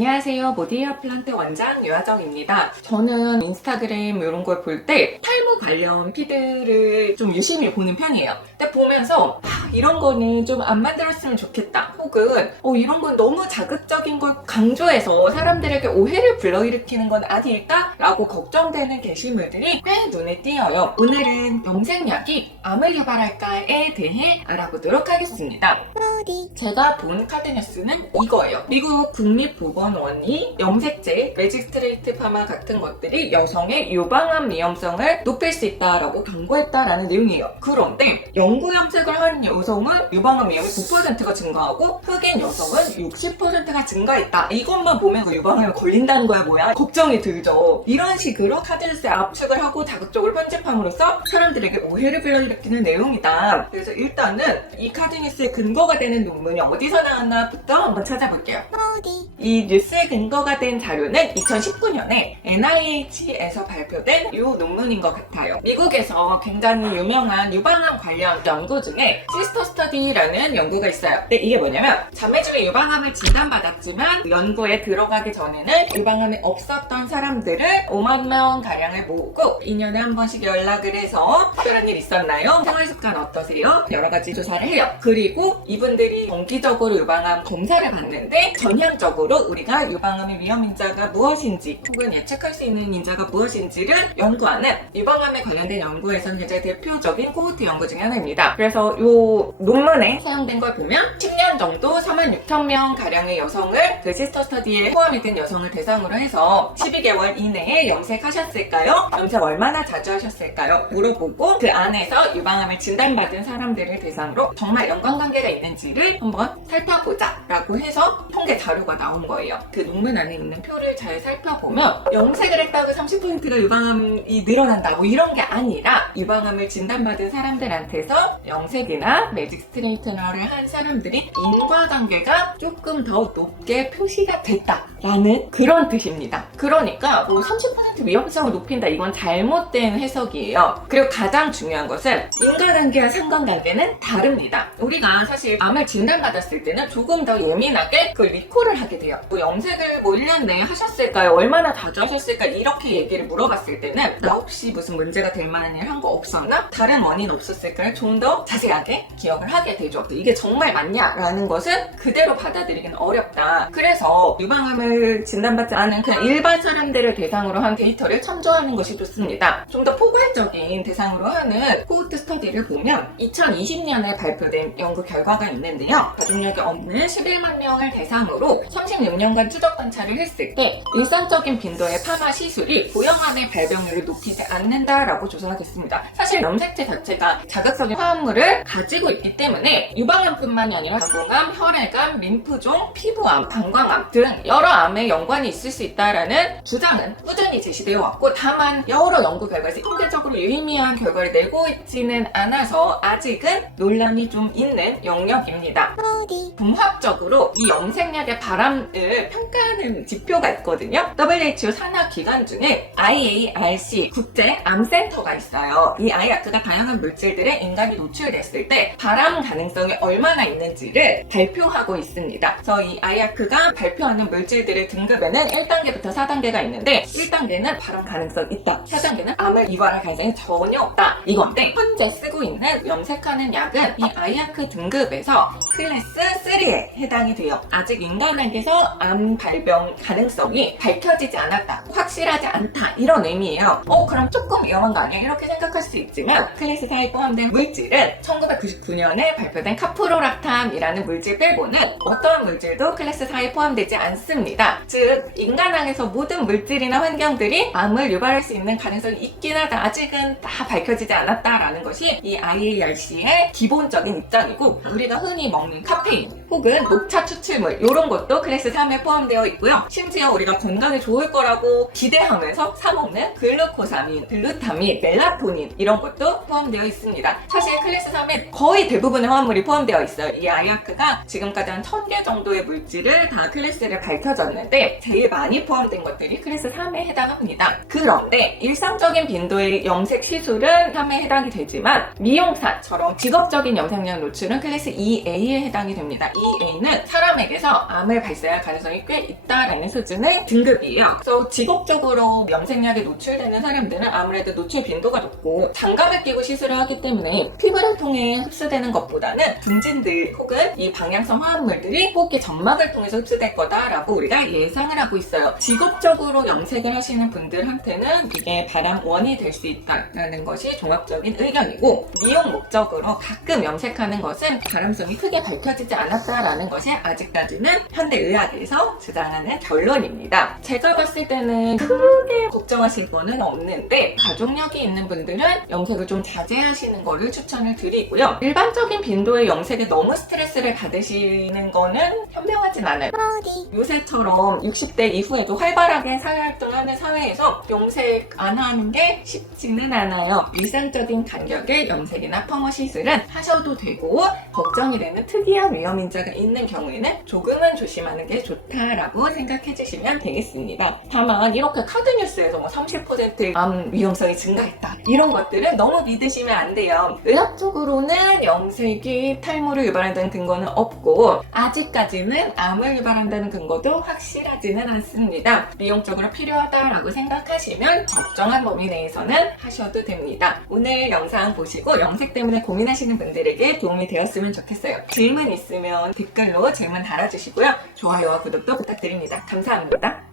안녕하세요. 모디헤어 플란트 원장 유하정입니다. 저는 인스타그램 이런 걸 볼 때 탈모 관련 피드를 좀 유심히 보는 편이에요. 근데 보면서 이런 거는 좀 안 만들었으면 좋겠다. 혹은 이런 건 너무 자극적인 걸 강조해서 사람들에게 오해를 불러일으키는 건 아닐까? 라고 걱정되는 게시물들이 꽤 눈에 띄어요. 오늘은 염색약이 암을 유발할까에 대해 알아보도록 하겠습니다. 제가 본 카드 뉴스는 이거예요. 미국 국립보건원이 염색제, 매직 스트레이트 파마 같은 것들이 여성의 유방암 위험성을 높일 수 있다라고 경고했다라는 내용이에요. 그런데 영구 염색을 하는 여성은 유방암 위험이 9%가 증가하고 흑인 여성은 60%가 증가했다. 이것만 보면 유방암에 걸린다는 거야 뭐야? 걱정이 들죠. 이런 식으로 카드 뉴스에 압축을 하고 자극적으로 편집함으로써 사람들에게 오해를 불러일으키는 내용이다. 그래서 일단은 이 카드 뉴스의 근거가 되는 논문이 어디서 나왔나부터 한번 찾아볼게요. 이 뉴스의 근거가 된 자료는 2019년에 NIH에서 발표된 이 논문인 것 같아요. 미국에서 굉장히 유명한 유방암 관련 연구 중에 시스터 스터디라는 연구가 있어요. 근데 이게 뭐냐면 자매주의 유방암을 진단받았지만 연구에 들어가기 전에는 유방암이 없었던 사람들을 5만 명 가량을 모으고 2년에 한 번씩 연락을 해서 특별한 일 있었나요? 생활습관 어떠세요? 여러 가지 조사를 해요. 그리고 이분들이 정기적으로 유방암 검사를 받는데 전향적으로 우리가 유방암의 위험 인자가 무엇인지 혹은 예측할 수 있는 인자가 무엇인지를 연구하는 유방암에 관련된 연구에서는 굉장히 대표적인 코호트 연구 중에 하나입니다. 그래서 이 논문에 사용된 걸 보면 10년 정도 46,000명 가량의 여성을 그 시스터 스터디에 포함이 된 여성을 대상으로 해서 12개월 이내에 염색하셨을까요? 염색 얼마나 자주 하셨을까요? 물어보고 그 안에서 유방암을 진단받은 사람들을 대상으로 정말 연관관계가 있는지를 한번 살펴보자 라고 해서 통계 자료가 나온 거예요. 그 논문 안에 있는 표를 잘 살펴보면 염색을 했다고 30%가 유방암이 늘어난다 뭐 이런 게 아니라 유방암을 진단받은 사람들한테서 염색이나 매직 스트레이트너를 한 사람들이 인과관계가 조금 더 높게 표시가 됐다라는 그런 뜻입니다. 그러니까 30% 위험성을 높인다 이건 잘못된 해석이에요. 그리고 가장 중요한 것은 인과관계와 상관관계는 다릅니다. 우리가 사실 암을 진단받았을 때는 조금 더 예민하게 그걸 리콜을 하게 돼요. 염색을 1년 내에 하셨을까요? 얼마나 자주 하셨을까요? 이렇게 얘기를 물어봤을 때는 나 혹시 무슨 문제가 될 만한 일 한 거 없었나? 다른 원인 없었을까요? 좀 더 자세하게 기억을 하게 되죠. 이게 정말 맞냐라는 것은 그대로 받아들이기는 어렵다. 그래서 유방암을 진단받지 않은 그냥 일반 사람들을 대상으로 한 데이터를 참조하는 것이 좋습니다. 좀 더 포괄적인 대상으로 하는 코호트 스터디를 보면 2020년에 발표된 연구 결과가 있는데요. 가족력이 없는 11만 명을 대상으로 36년간 추적 관찰을 했을 때 일상적인 빈도의 파마 시술이 고형암의 발병률을 높이지 않는다라고 조사가 됐습니다. 사실 염색제 자체가 자극적인 화합물을 가지고 있기 때문에 유방암뿐만이 아니라 자궁암, 혈액암, 림프종, 피부암, 방광암 등 여러 암에 연관이 있을 수 있다라는 주장은 꾸준히 제시되어 왔고 다만 여러 연구 결과에서 통계적으로 유의미한 결과를 내고 있지는 않아서 아직은 논란이 좀 있는 영역입니다. 종합적으로 이 염색약의 바람을 평가하는 지표가 있거든요. WHO 산하기관 중에 IARC 국제암센터가 있어요. 이 아이아크가 다양한 물질들에 인간이 노출됐을 때 바람 가능성이 얼마나 있는지를 발표하고 있습니다. 그래서 이 아이아크가 발표하는 물질들의 등급에는 1단계부터 4단계가 있는데 1단계는 바람 가능성 있다. 4단계는 암을 유발할 가능성이 전혀 없다. 이건데 현재 쓰고 있는 염색하는 약은 이 아이아크 등급에서 클래스 3에 해당이 돼요. 아직 인간에게서 암 발병 가능성이 밝혀지지 않았다. 확실하지 않다. 이런 의미예요. 그럼 조금 위험한 거 아니야? 이렇게 생각할 수 있지만 클래스 4에 포함된 물질은 1999년에 발표된 카프로락탐이라는 물질 빼고는 어떠한 물질도 클래스 4에 포함되지 않습니다. 즉 인간항에서 모든 물질이나 환경들이 암을 유발할 수 있는 가능성이 있긴 하다. 아직은 다 밝혀지지 않았다라는 것이 이 IARC의 기본적인 입장이고 우리가 흔히 먹는 카페인 혹은 녹차 추출물 이런 것도 클래스 3에 포함되어 있고요. 심지어 우리가 건강에 좋을 거라고 기대하면서 사 먹는 글루코사민, 글루타민, 멜라토닌 이런 것도 포함되어 있습니다. 사실 클래스 3에 거의 대부분의 화합물이 포함되어 있어요. 이 아이아크가 지금까지 한 1000개 정도의 물질을 다 클래스를 밝혀졌는데 제일 많이 포함된 것들이 클래스 3에 해당합니다. 그런데 일상적인 빈도의 염색 시술은 3에 해당이 되지만 미용사처럼 직업적인 영상량 노출은 클래스 2A에 해당이 됩니다. 2A는 사람에게서 암을 발생할 가능성이 꽤 있다라는 수준의 등급이에요. 그래서 직업적으로 염색약에 노출되는 사람들은 아무래도 노출 빈도가 높고 장갑을 끼고 시술을 하기 때문에 피부를 통해 흡수되는 것보다는 분진들 혹은 이 방향성 화합물들이 호흡기 점막을 통해서 흡수될 거다라고 우리가 예상을 하고 있어요. 직업적으로 염색을 하시는 분들한테는 이게 바람원이 될 수 있다라는 것이 종합적인 의견이고, 미용 목적으로 가끔 염색하는 것은 바람성이 크게 밝혀지지 않았다라는 것이 아직까지는 현대의학에서 주장하는 결론입니다. 제가 봤을 때는 크게 걱정하실 거는 없는데 가족력이 있는 분들은 염색을 좀 자제하시는 거를 추천을 드리고요. 일반적인 빈도의 염색에 너무 스트레스를 받으시는 거는 현명하진 않아요. 요새처럼 60대 이후에도 활발하게 사회활동하는 사회에서 염색 안 하는 게 쉽지는 않아요. 일상적인 간격의 염색이나 펌어 시술은 하셔도 되고, 걱정이 되는 특이한 위험인자가 있는 경우에는 조금은 조심하는 게 좋다라고 생각해 주시면 되겠습니다. 다만 이렇게 카드 뉴스에서 30%암 위험성이 증가했다, 이런 것들은 너무 믿으시면 안 돼요. 의학적으로는 염색이 탈모를 유발한다는 근거는 없고, 아직까지는 암을 유발한다는 근거도 확실하지는 않습니다. 미용적으로 필요하다라고 생각하시면 적정한 범위 내에서는 하셔도 됩니다. 오늘 영상 보시고 염색 때문에 고민하시는 분들에게 도움이 되었으면 좋겠어요. 질문 있으면 댓글로 질문 달아주시고요. 좋아요와 구독도 부탁드립니다. 감사합니다.